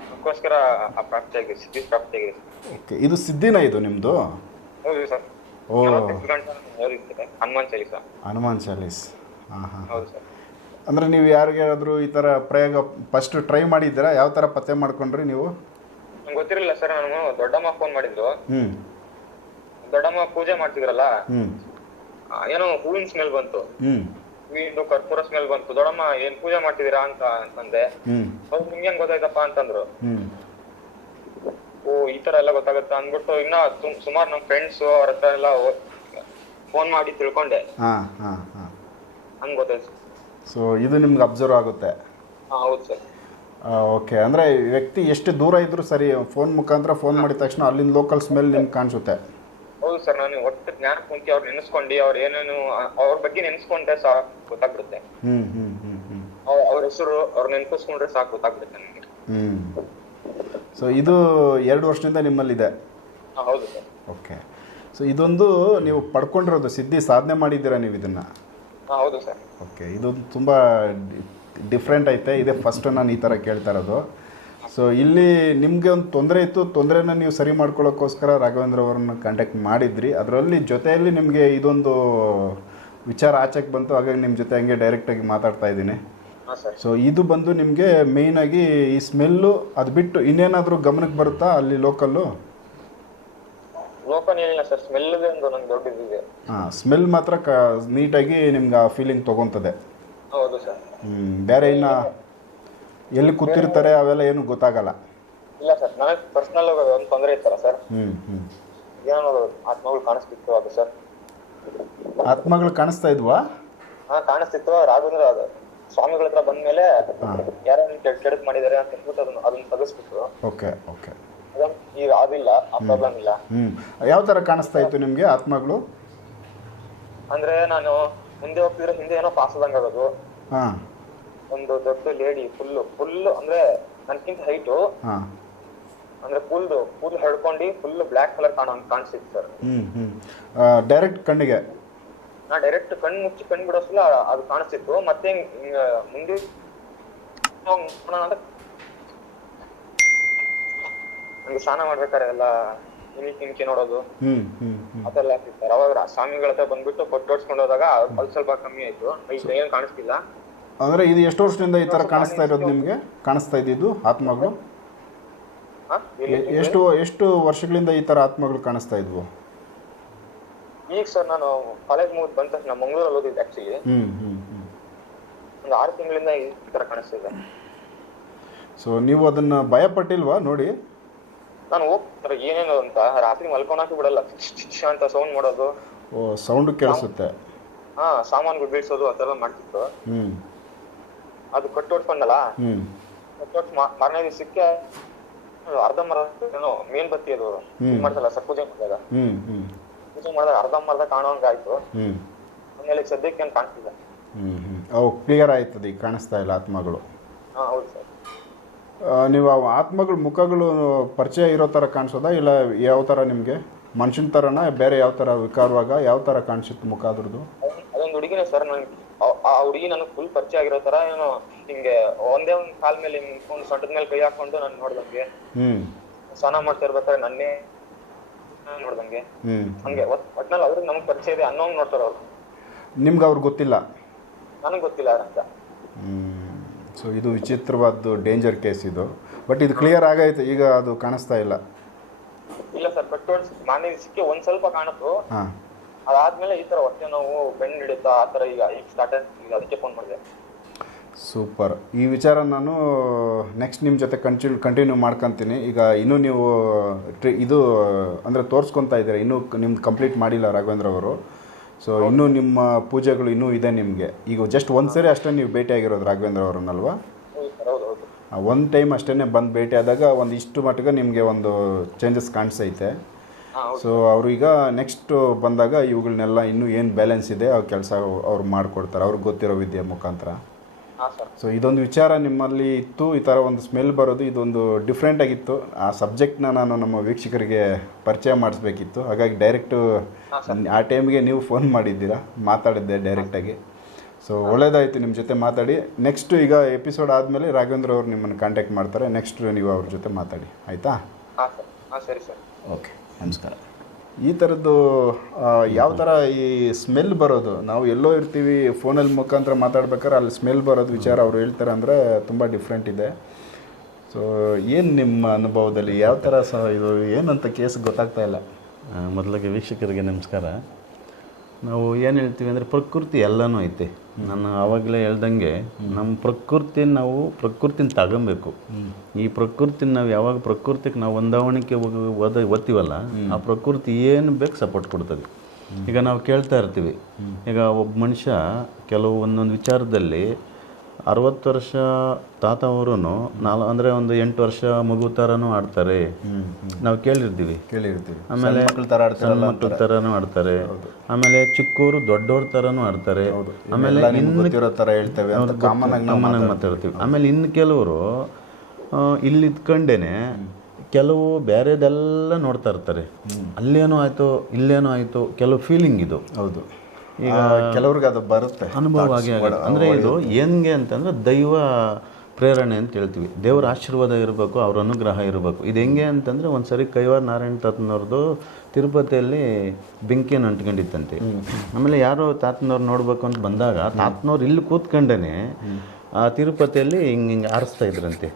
S1: ಅದಕ್ಕೋಸ್ಕರ ಆ ಪ್ರಾಪ್ತಿ ಆಗಿದೆ ಸಿದ್ಧಿ ಪ್ರಾಪ್ತಿ ಆಗಿದೆ
S3: ಓಕೆ ಇದು ಸಿದ್ಧಿನ ಇದು ನಿಮ್ಮದು
S1: ಹೌದು ಸರ್
S3: ಓ.
S1: ನಲವತ್ತೆಂಟು ಗಂಟೆ ಓದಿರ್ತದೆ ಹನುಮಾನ್ ಚಾಲೀಸ.
S3: ಹನುಮಾನ್ ಚಾಲೀಸ್. ಹಾಂ ಹಾಂ
S1: ಹೌದು ಸರ್
S3: ಅಂದರೆ ನೀವು ಯಾರಿಗಾದ್ರೂ ಈ ಥರ ಪ್ರಯೋಗ ಫಸ್ಟ್ ಟ್ರೈ ಮಾಡಿದ್ದೀರಾ? ಯಾವ ಥರ ಪತ್ತೆ ಮಾಡ್ಕೊಂಡ್ರಿ ನೀವು?
S1: ನಂಗೆ ಗೊತ್ತಿರಲಿಲ್ಲ ಸರ್ ನಾನು ದೊಡ್ಡಮ್ಮ ಫೋನ್ ಮಾಡಿದ್ರು
S3: ಹ್ಞೂ
S1: ದೊಡ್ಡಮ್ಮ ಪೂಜೆ ಮಾಡ್ತಿದ್ರಲ್ಲ?
S3: ಹ್ಞೂ
S1: ಏನೋ ಹೂವಿನ ಸ್ಮೆಲ್ ಬಂತು.
S3: ಹ್ಞೂ
S1: ಹೂವಿಂದು ಕರ್ಪೂರ ಸ್ಮೆಲ್ ಬಂತು. ದೊಡಮ್ಮ ಏನ್ ಪೂಜೆ ಮಾಡ್ತಿದೀರಾ ಅಂತ ಅಂತಂದೆ
S3: ಅವ್ರು
S1: ಹೌದು ನಿಮ್ಗೆ ಹೆಂಗ್ ಗೊತ್ತಾಯ್ತಪ್ಪ ಅಂತಂದ್ರು. ಓ ಈ ತರ ಎಲ್ಲ ಗೊತ್ತಾಗುತ್ತ ಅಂದ್ಬಿಟ್ಟು ಇನ್ನ ಸುಮಾರು ನಮ್ ಫ್ರೆಂಡ್ಸ್ ಅವ್ರ ಹತ್ರ ಎಲ್ಲ ಫೋನ್ ಮಾಡಿ ತಿಳ್ಕೊಂಡೆ.
S3: ಹಾಂ ಹಾಂ ಹಾಂ.
S1: ಹಂಗ್ ಗೊತ್ತಾಯ್ತು.
S3: ಸೊ ಇದು ನಿಮ್ಗೆ ಅಬ್ಸರ್ವ್ ಆಗುತ್ತೆ.
S1: ಹಾ ಹೌದು ಸರ್.
S3: ಓಕೆ. ಅಂದರೆ ವ್ಯಕ್ತಿ ಎಷ್ಟು ದೂರ ಇದ್ದರೂ ಸರಿ ಫೋನ್ ಮುಖಾಂತರ ಫೋನ್ ಮಾಡಿದ ತಕ್ಷಣ ಅಲ್ಲಿಂದ ಲೋಕಲ್ ಸ್ಮೆಲ್ ನಿಮ್ಗೆ ಕಾಣಿಸುತ್ತೆ.
S1: ಸರ್ ನಾನು ಒಟ್ಟು ಜ್ಞಾನ ಕುಂತಿ ಅವ್ರು ನೆನೆಸ್ಕೊಂಡು ಅವ್ರ ಏನೇನು ಅವ್ರ ಬಗ್ಗೆ ನೆನೆಸ್ಕೊಂಡ್ರೆ ಸಾಕು ಗೊತ್ತಾಗ್ಬಿಡುತ್ತೆ. ಅವ್ರ- ಹೆಸರು ಅವ್ರ ನೆನಪಿಸ್ಕೊಂಡ್ರೆ ಸಾಕು ಗೊತ್ತಾಗ್ಬಿಡುತ್ತೆ ನನಗೆ.
S3: ಸೊ ಇದು ಎರಡು ವರ್ಷದಿಂದ ನಿಮ್ಮಲ್ಲಿದೆ.
S1: ಇದೆ ಹೌದು ಸರ್.
S3: ಓಕೆ ಸೊ ಇದೊಂದು ನೀವು ಪಡ್ಕೊಂಡಿರೋದು ಸಿದ್ಧಿ ಸಾಧನೆ ಮಾಡಿದ್ದೀರಾ ನೀವು ಇದನ್ನ?
S1: ಹೌದು ಸರ್.
S3: ಓಕೆ ಇದೊಂದು ತುಂಬ ಡಿಫ್ರೆಂಟ್ ಐತೆ. ಇದೇ ಫಸ್ಟ್ ನಾನು ಈ ಥರ ಕೇಳ್ತಾ ಇರೋದು. ಸೊ ಇಲ್ಲಿ ನಿಮಗೆ ಒಂದು ತೊಂದರೆ ಇತ್ತು ತೊಂದರೆನ ನೀವು ಸರಿ ಮಾಡ್ಕೊಳ್ಳೋಕ್ಕೋಸ್ಕರ ರಾಘವೇಂದ್ರ ಅವರನ್ನ ಕಾಂಟ್ಯಾಕ್ಟ್ ಮಾಡಿದ್ರಿ. ಅದರಲ್ಲಿ ಜೊತೆಯಲ್ಲಿ ನಿಮಗೆ ಇದೊಂದು ವಿಚಾರ ಆಚೆಗೆ ಬಂತು ಹಾಗಾಗಿ ನಿಮ್ಮ ಜೊತೆ ಹಂಗೆ ಡೈರೆಕ್ಟಾಗಿ ಮಾತಾಡ್ತಾ ಇದ್ದೀನಿ. ಸೊ ಇದು ಬಂದು ನಿಮಗೆ ಮೇಯ್ನಾಗಿ ಈ ಸ್ಮೆಲ್ಲು ಅದು ಬಿಟ್ಟು ಇನ್ನೇನಾದರೂ ಗಮನಕ್ಕೆ ಬರುತ್ತಾ ಅಲ್ಲಿ ಲೋಕಲ್ಲು ಹಾಂ ಸ್ಮೆಲ್ ಮಾತ್ರ ಕ ನೀಟಾಗಿ ನಿಮ್ಗೆ ಆ ಫೀಲಿಂಗ್ ತೊಗೊತದೆ.
S1: ಹೌದು ಸರ್.
S3: ಹ್ಞೂ ಬೇರೆ ಇನ್ನು ಎಲ್ಲಿ ಕೂತಿರ್ತಾರೆ ಅವೆಲ್ಲ ಏನು ಗೊತ್ತಾಗಲ್ಲ.
S1: ಇಲ್ಲ ಸರ್ ನನಗೆ ಪರ್ಸನಲ್ ಒಂದು ತೊಂದರೆ ಇತ್ತಲ್ಲ ಸರ್.
S3: ಹ್ಮ್ ಹ್ಞೂ
S1: ಏನೋ ಆತ್ಮಗಳು ಕಾಣಿಸ್ತಿತ್ತು ಅದು ಸರ್.
S3: ಆತ್ಮಗಳು ಕಾಣಿಸ್ತಾ ಇದ್ವಾ?
S1: ಹಾ ಕಾಣಿಸ್ತಿತ್ತು. ರಾಘವೇಂದ್ರ ಅದು ಸ್ವಾಮಿಗಳ ಹತ್ರ ಬಂದ್ಮೇಲೆ ಯಾರೋ ಕೆಡ್ ಕೆಡಕ್ ಮಾಡಿದಾರೆ ಅಂತ ಅಂದ್ಬಿಟ್ಟು ಅದನ್ನ ಅದನ್ನ ತೆಗಿಸ್ಬಿಟ್ಟು
S3: ಓಕೆ ಓಕೆ.
S1: ಅದನ್ನ ಈಗ ಅದಿಲ್ಲ ಆ ಪ್ರಾಬ್ಲಮ್ ಇಲ್ಲ.
S3: ಯಾವ ಥರ ಕಾಣಿಸ್ತಾ ಇತ್ತು ನಿಮಗೆ ಆತ್ಮಗಳು?
S1: ಅಂದ್ರೆ ನಾನು ಮುಂದೆ ಹೋಗ್ತಿದ್ರೆ ಹಿಂದೆ ಏನೋ ಪಾಸ್ ಆದಂಗ ಆಗೋದು.
S3: ಹಾಂ.
S1: ಒಂದು ದೊಡ್ಡ ಲೇಡಿ ಫುಲ್ ಫುಲ್ ಅಂದ್ರೆ ನನ್ಕಿಂತ ಹೈಟ್
S3: ಹಾ.
S1: ಅಂದ್ರೆ ಫುಲ್ ಫುಲ್ ಹಡ್ಕೊಂಡು ಫುಲ್ ಬ್ಲಾಕ್ ಕಲರ್ ಕಾಣೋ ಕಾಣಿಸಿತ್ತು ಸರ್
S3: ಹ್ಮ್ ಹ್ಞೂ ಡೈರೆಕ್ಟ್ ಕಣ್ಣಿಗೆ?
S1: ನಾ ಡೈರೆಕ್ಟ್ ಕಣ್ ಮುಚ್ಚಿ ಕಣ್ ಬಿಡೋಸಲ ಅದು ಕಾಣಿಸ್ತಿತ್ತು ಮತ್ತೆ ಹಿಂಗ್ ಹಿಂಗ ಮುಂದೆ ಹೋಗ್ ನೋಡೋಣ ಅಂತ ನಂಗೆ ಸ್ನಾನ ಮಾಡ್ಬೇಕಾದ್ರೆ ಎಲ್ಲ ಇಣಿಕಿ ಇಣಿಕಿ ನೋಡೋದು.
S3: ಹ್ಮ್ ಹ್ಮ್
S1: ಅದೆಲ್ಲ ಆಗ್ತಿತ್ತು ಅವಾಗ ರಾ- ಸ್ವಾಮಿಗಳ ಹತ್ರ ಬಂದ್ಬಿಟ್ಟು ಕೊಟ್ಟು ಹೋದಾಗ ಅದು ಸ್ವಲ್ಪ ಕಮ್ಮಿ ಆಯ್ತು. ಈಗ ಏನು ಕಾಣಿಸ್ತಿಲ್ಲ.
S3: ಅಂದರೆ ಇದು ಎಷ್ಟು ವರ್ಷದಿಂದ ಈ ಥರ ಕಾಣಿಸ್ತಾ ಇರೋದು ನಿಮಗೆ? ಕಾಣಿಸ್ತಾ ಇದ್ದಿದ್ದು ಆತ್ಮಗಳು? ಎಷ್ಟು ಎಷ್ಟು ವರ್ಷಗಳಿಂದ ಈ ಥರ ಆತ್ಮಗಳು ಕಾಣಿಸ್ತಾ ಇದ್ವು?
S1: ಈಗ ಸರ್ ನಾನು ಕಾಲೇಜ್ ಮುಗಿದ್ ಬಂದ ತಕ್ಷಣ ಮಂಗಳೂರಲ್ಲಿ ಓದಿದ್ದೆ ಆಕ್ಚುಲಿ ಒಂದು ಆರು ತಿಂಗಳಿಂದ ಈ ತರ ಕಾಣಿಸ್ತಿದೆ
S3: ಸೊ ನೀವು ಅದನ್ನು ಭಯಪಟ್ಟಿಲ್ವಾ? ನೋಡಿ.
S1: ನಾನು ಹೋಗ್ತಾರೆ ಏನೇನು ಅಂತ ರಾತ್ರಿ ಮಲ್ಕೊಳಕ್ಕೆ ಬಿಡಲ್ಲ. ಅಂತ ಸೌಂಡ್ ಮಾಡೋದು.
S3: ಓ ಸೌಂಡ್ ಕೇಳಿಸುತ್ತೆ
S1: ಹಾ ಸಾಮಾನುಗಳು ಬೀಳ್ಸೋದು ಅದೆಲ್ಲ ಥರ ಮಾಡ್ತಿತ್ತು.
S3: ಹ್ಞೂ
S1: ಅದು ಕಟ್ಟೋಡ್ಕೊಂಡಲ್ಲ
S3: ಹ್ಞೂ
S1: ಕಟ್ಟೋಡ್ ಮಾರನೇ ದಿವಸಕ್ಕೆ ಅರ್ಧ ಮರ ಏನೋ ಮೇಲ್ಬತ್ತಿ ಅದು.
S3: ಹ್ಮ್.
S1: ಮಾಡ್ತಲ್ಲ ಸರ್ ಪೂಜೆ ಮಾಡಿದಾಗ. ಪೂಜೆ ಮಾಡಿದಾಗ ಅರ್ಧ ಮರದ ಕಾಣೋಂಗ ಆಯ್ತು.
S3: ಹ್ಞೂ
S1: ಆಮೇಲೆ ಸದ್ಯಕ್ಕೆ ಏನು
S3: ಹ್ಞೂ ಅವು ಕ್ಲಿಯರ್ ಆಯ್ತದೆ ಈಗ ಕಾಣಿಸ್ತಾ ಇಲ್ಲ ಆತ್ಮಗಳು.
S1: ಹಾಂ ಹೌದು ಸರ್.
S3: ನೀವು ಆ ಆತ್ಮಗಳ ಮುಖಗಳು ಪರಿಚಯ ಇರೋ ಥರ ಕಾಣಿಸೋದಾ? ಇಲ್ಲ ಯಾವ ಥರ ನಿಮಗೆ? ಮನುಷ್ಯನ ಥರನ? ಬೇರೆ ಯಾವ ಥರ ವಿಕಾರವಾಗ ಯಾವ ಥರ ಕಾಣಿಸುತ್ತೆ ಮುಖ ಅದ್ರದ್ದು?
S1: ಅದೊಂದು ಹುಡುಗಿನೇ ಸರ್ ನನ್ಗೆ. ಆ- ಹುಡುಗಿ ನನಗೆ ಫುಲ್ ಪರಿಚಯ ಆಗಿರೋ ತರ ಏನೋ ಹಿಂಗೆ ಒಂದೇ ಒಂದ್ ಕಾಲ್ ಮೇಲೆ ಹಿಂಗ್ ನಿಂತ್ಕೊಂಡು ಸೊಂಟದ ಮೇಲೆ ಕೈ ಹಾಕೊಂಡು ನಾನು ನೋಡ್ದಂಗೆ. ಸ್ನಾನ ಮಾಡ್ತಾ ಇರ್ಬೇಕಾದ್ರೆ ನನ್ನೇ ನೋಡ್ದಂಗೆ. ಹಂಗೆ ಒಟ್- ಒಟ್ನಲ್ಲಿ ಅವ್ರಿಗೆ ನಮ್ಗೆ ಪರಿಚಯ ಇದೆ ಅನ್ನೋಂಗ್ ನೋಡ್ತಾರ ಅವ್ರು.
S3: ನಿಮ್ಗೆ ಅವ್ರಿಗೆ ಗೊತ್ತಿಲ್ಲ?
S1: ನನಗೆ ಗೊತ್ತಿಲ್ಲ ಅಂತ.
S3: ಸೊ ಇದು ವಿಚಿತ್ರವಾದ್ದು ಡೇಂಜರ್ ಕೇಸ್ ಇದು. ಬಟ್ ಇದು ಕ್ಲಿಯರ್ ಆಗೈತೆ ಈಗ ಅದು ಕಾಣಿಸ್ತಾ ಇಲ್ಲ.
S1: ಇಲ್ಲ ಸರ್ ಬಟ್ ಮಾನ್ಯ ಸಿಕ್ಕಿ ಒಂದ್ ಸ್ವಲ್ಪ ಕಾಣುತ್ತೋ ಅದಾದ್ಮೇಲೆ ಈ ತರ ಹೊಟ್ಟೆ ನೋವು ಬೆನ್ನು ಹಿಡಿತಾ ಆ ತರ ಈಗ ಈಗ ಸ್ಟಾರ್ಟ್ ಈಗ ಅದಕ್ಕೆ ಫೋನ್ ಮಾಡಿದೆ.
S3: ಸೂಪರ್ ಈ ವಿಚಾರ ನಾನು ನೆಕ್ಸ್ಟ್ ನಿಮ್ಮ ಜೊತೆ ಕಂಟಿನ್ಯೂ ಕಂಟಿನ್ಯೂ ಮಾಡ್ಕೊತೀನಿ. ಈಗ ಇನ್ನೂ ನೀವು ಟ್ರಿ ಇದು ಅಂದರೆ ತೋರಿಸ್ಕೊತಾ ಇದ್ದೀರಾ? ಇನ್ನೂ ನಿಮ್ದು ಕಂಪ್ಲೀಟ್ ಮಾಡಿಲ್ಲ ರಾಘವೇಂದ್ರ ಅವರು. ಸೊ ಇನ್ನೂ ನಿಮ್ಮ ಪೂಜೆಗಳು ಇನ್ನೂ ಇದೆ ನಿಮಗೆ. ಈಗ ಜಸ್ಟ್ ಒಂದು ಸರಿ ಅಷ್ಟೇ ನೀವು ಭೇಟಿಯಾಗಿರೋದು ರಾಘವೇಂದ್ರ ಅವರನ್ನಲ್ವಾ? ಒಂದು ಟೈಮ್ ಅಷ್ಟೇ ಬಂದು ಭೇಟಿ ಆದಾಗ ಒಂದು ಇಷ್ಟು ಮಟ್ಟಿಗೆ ನಿಮಗೆ ಒಂದು ಚೇಂಜಸ್ ಕಾಣಿಸೈತೆ. ಸೊ ಅವರು ಈಗ ನೆಕ್ಸ್ಟ್ ಬಂದಾಗ ಇವುಗಳನ್ನೆಲ್ಲ ಇನ್ನೂ ಏನು ಬ್ಯಾಲೆನ್ಸ್ ಇದೆ ಆ ಕೆಲಸ ಅವ್ರು ಮಾಡಿಕೊಡ್ತಾರೆ ಅವ್ರಿಗೆ ಗೊತ್ತಿರೋ ವಿದ್ಯೆ ಮುಖಾಂತರ. ಸೊ ಇದೊಂದು ವಿಚಾರ ನಿಮ್ಮಲ್ಲಿ ಇತ್ತು ಈ ಥರ ಒಂದು ಸ್ಮೆಲ್ ಬರೋದು ಇದೊಂದು ಡಿಫ್ರೆಂಟ್ ಆಗಿತ್ತು. ಆ ಸಬ್ಜೆಕ್ಟ್ನ ನಾನು ನಮ್ಮ ವೀಕ್ಷಕರಿಗೆ ಪರಿಚಯ ಮಾಡಿಸ್ಬೇಕಿತ್ತು. ಹಾಗಾಗಿ ಡೈರೆಕ್ಟು ಆ ಟೈಮ್ಗೆ ನೀವು ಫೋನ್ ಮಾಡಿದ್ದೀರಾ? ಮಾತಾಡಿದ್ದೆ ಡೈರೆಕ್ಟಾಗಿ ಸೊ ಒಳ್ಳೇದಾಯಿತು ನಿಮ್ಮ ಜೊತೆ ಮಾತಾಡಿ. ನೆಕ್ಸ್ಟ್ ಈಗ ಎಪಿಸೋಡ್ ಆದಮೇಲೆ ರಾಘವೇಂದ್ರ ಅವರು ನಿಮ್ಮನ್ನು ಕಾಂಟ್ಯಾಕ್ಟ್ ಮಾಡ್ತಾರೆ. ನೆಕ್ಸ್ಟ್ ನೀವು ಅವ್ರ ಜೊತೆ ಮಾತಾಡಿ. ಆಯಿತಾ?
S4: ಹಾಂ ಸರಿ ಸರ್.
S2: ಓಕೆ ನಮಸ್ಕಾರ.
S3: ಈ ಥರದ್ದು ಯಾವ ಥರ ಈ ಸ್ಮೆಲ್ ಬರೋದು? ನಾವು ಎಲ್ಲೋ ಇರ್ತೀವಿ ಫೋನಲ್ಲಿ ಮುಖಾಂತರ ಮಾತಾಡ್ಬೇಕಾದ್ರೆ ಅಲ್ಲಿ ಸ್ಮೆಲ್ ಬರೋದು ವಿಚಾರ ಅವ್ರು ಹೇಳ್ತಾರೆ ಅಂದರೆ ತುಂಬ ಡಿಫ್ರೆಂಟ್ ಇದೆ. ಸೊ ಏನು ನಿಮ್ಮ ಅನುಭವದಲ್ಲಿ? ಯಾವ ಥರ ಸಹ ಇದು ಏನಂತ ಕೇಸ್ ಗೊತ್ತಾಗ್ತಾ ಇಲ್ಲ?
S2: ಮೊದಲಿಗೆ ವೀಕ್ಷಕರಿಗೆ ನಮಸ್ಕಾರ. ನಾವು ಏನು ಹೇಳ್ತೀವಿ ಅಂದರೆ ಪ್ರಕೃತಿ ಎಲ್ಲನೂ ಐತೆ. ನಾನು ಆವಾಗಲೇ ಹೇಳ್ದಂಗೆ ನಮ್ಮ ಪ್ರಕೃತಿ ನಾವು ಪ್ರಕೃತಿನ ತಗೊಬೇಕು. ಈ ಪ್ರಕೃತಿನ ನಾವು ಯಾವಾಗ ಪ್ರಕೃತಿಗೆ ನಾವು ಹೊಂದಾವಣಿಕೆ ಒದ ಒತ್ತೀವಲ್ಲ ಆ ಪ್ರಕೃತಿ ಏನು ಬೇಕು ಸಪೋರ್ಟ್ ಕೊಡ್ತದೆ. ಈಗ ನಾವು ಕೇಳ್ತಾ ಇರ್ತೀವಿ. ಈಗ ಒಬ್ಬ ಮನುಷ್ಯ ಕೆಲವು ಒಂದೊಂದು ವಿಚಾರದಲ್ಲಿ ಅರವತ್ತು ವರ್ಷ ತಾತ ಅವರು ನಾಲ್ ಅಂದರೆ ಒಂದು ಎಂಟು ವರ್ಷ ಮಗು ಥರನೂ ಆಡ್ತಾರೆ ನಾವು ಕೇಳಿರ್ತೀವಿ.
S3: ಕೇಳಿರ್ತೀವಿ.
S2: ಆಮೇಲೆ
S3: ಮಕ್ಕಳ ಥರ
S2: ಥರನೂ ಆಡ್ತಾರೆ. ಆಮೇಲೆ ಚಿಕ್ಕವರು ದೊಡ್ಡವ್ರ ಥರನೂ ಆಡ್ತಾರೆ. ಆಮೇಲೆ ಇನ್ನು
S3: ಥರ ಹೇಳ್ತೇವೆ ಅಂತ ಕಾಮನ್ ಆಗಿ ನಾವು
S2: ಕಾಮನ್ ಮಾತಾಡ್ತೀವಿ. ಆಮೇಲೆ ಇನ್ನು ಕೆಲವರು ಇಲ್ಲಿ ಇದ್ಕೊಂಡೇನೆ ಕೆಲವು ಬೇರೆದೆಲ್ಲ ನೋಡ್ತಾ ಇರ್ತಾರೆ. ಅಲ್ಲೇನೋ ಆಯ್ತು ಇಲ್ಲೇನೋ ಆಯ್ತು ಕೆಲವು ಫೀಲಿಂಗ್ ಇದು.
S3: ಹೌದು. ಈಗ ಕೆಲವ್ರಿಗೆ ಅದು ಬರುತ್ತೆ.
S2: ಅನುಭವವಾಗಿ ಅಂದರೆ ಇದು ಹೆಂಗೆ ಅಂತಂದ್ರೆ ದೈವ ಪ್ರೇರಣೆ ಅಂತ ಹೇಳ್ತೀವಿ. ದೇವರ ಆಶೀರ್ವಾದ ಇರಬೇಕು ಅವ್ರ ಅನುಗ್ರಹ ಇರಬೇಕು. ಇದು ಹೆಂಗೆ ಅಂತಂದರೆ ಒಂದು ಸರಿ ಕೈವಾರ ನಾರಾಯಣ ತಾತನವ್ರದ್ದು ತಿರುಪತಿಯಲ್ಲಿ ಬೆಂಕಿಯನ್ನು ಅಂಟ್ಕೊಂಡಿತ್ತಂತೆ. ಆಮೇಲೆ ಯಾರೋ ತಾತನವ್ರು ನೋಡಬೇಕು ಅಂತ ಬಂದಾಗ ತಾತನವ್ರು ಇಲ್ಲಿ ಕೂತ್ಕೊಂಡೇನೆ ಆ ತಿರುಪತಿಯಲ್ಲಿ ಹಿಂಗೆ ಹಿಂಗೆ ಆರಿಸ್ತಾ ಇದ್ರಂತೆ.